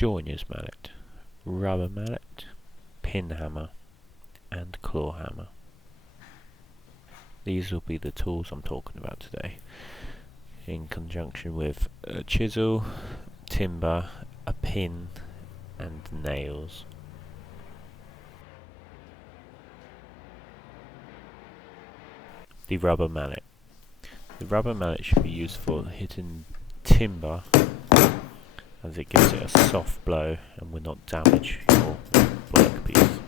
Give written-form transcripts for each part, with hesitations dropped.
joiner's mallet, rubber mallet, pin hammer and claw hammer. These will be the tools I'm talking about today, in conjunction with a chisel, timber, a pin and nails. The rubber mallet. The rubber mallet should be used for hitting timber, as it gives it a soft blow and will not damage your workpiece.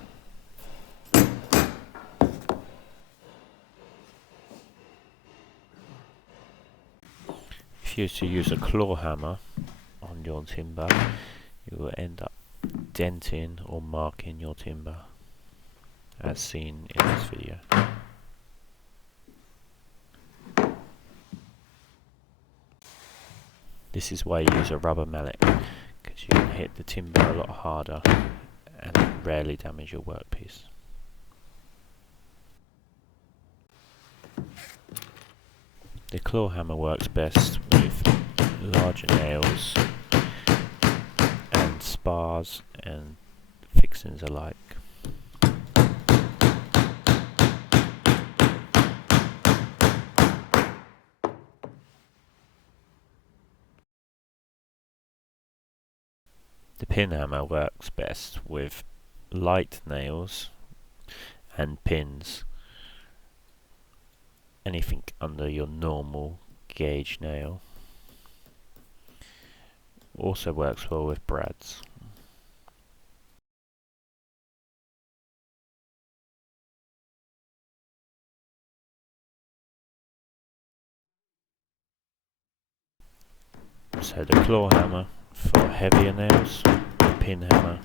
If you were to use a claw hammer on your timber, you will end up denting or marking your timber, as seen in this video. This is why you use a rubber mallet, because you can hit the timber a lot harder and rarely damage your workpiece. The claw hammer works best with larger nails and spars and fixings alike. The pin hammer works best with light nails and pins. Anything under your normal gauge nail. Also works well with brads. So the claw hammer for heavier nails, the pin hammer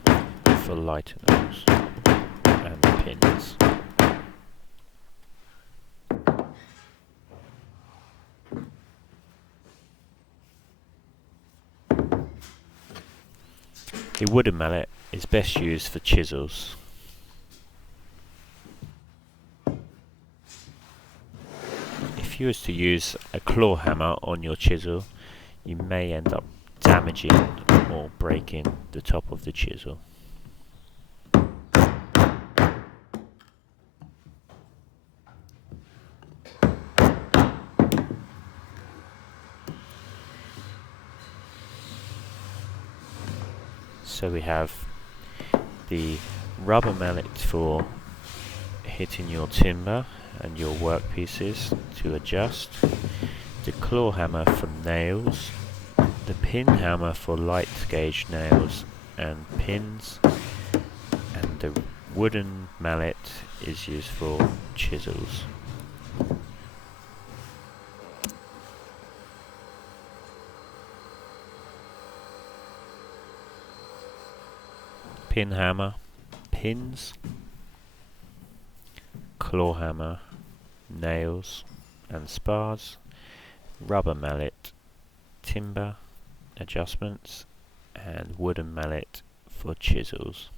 for lighter nails and pins. The wooden mallet is best used for chisels. If you was to use a claw hammer on your chisel, you may end up damaging or breaking the top of the chisel. So we have the rubber mallet for hitting your timber and your workpieces to adjust, the claw hammer for nails, the pin hammer for light gauge nails and pins, and the wooden mallet is used for chisels. Pin hammer, pins, claw hammer, nails and spars, rubber mallet, timber adjustments, and wooden mallet for chisels.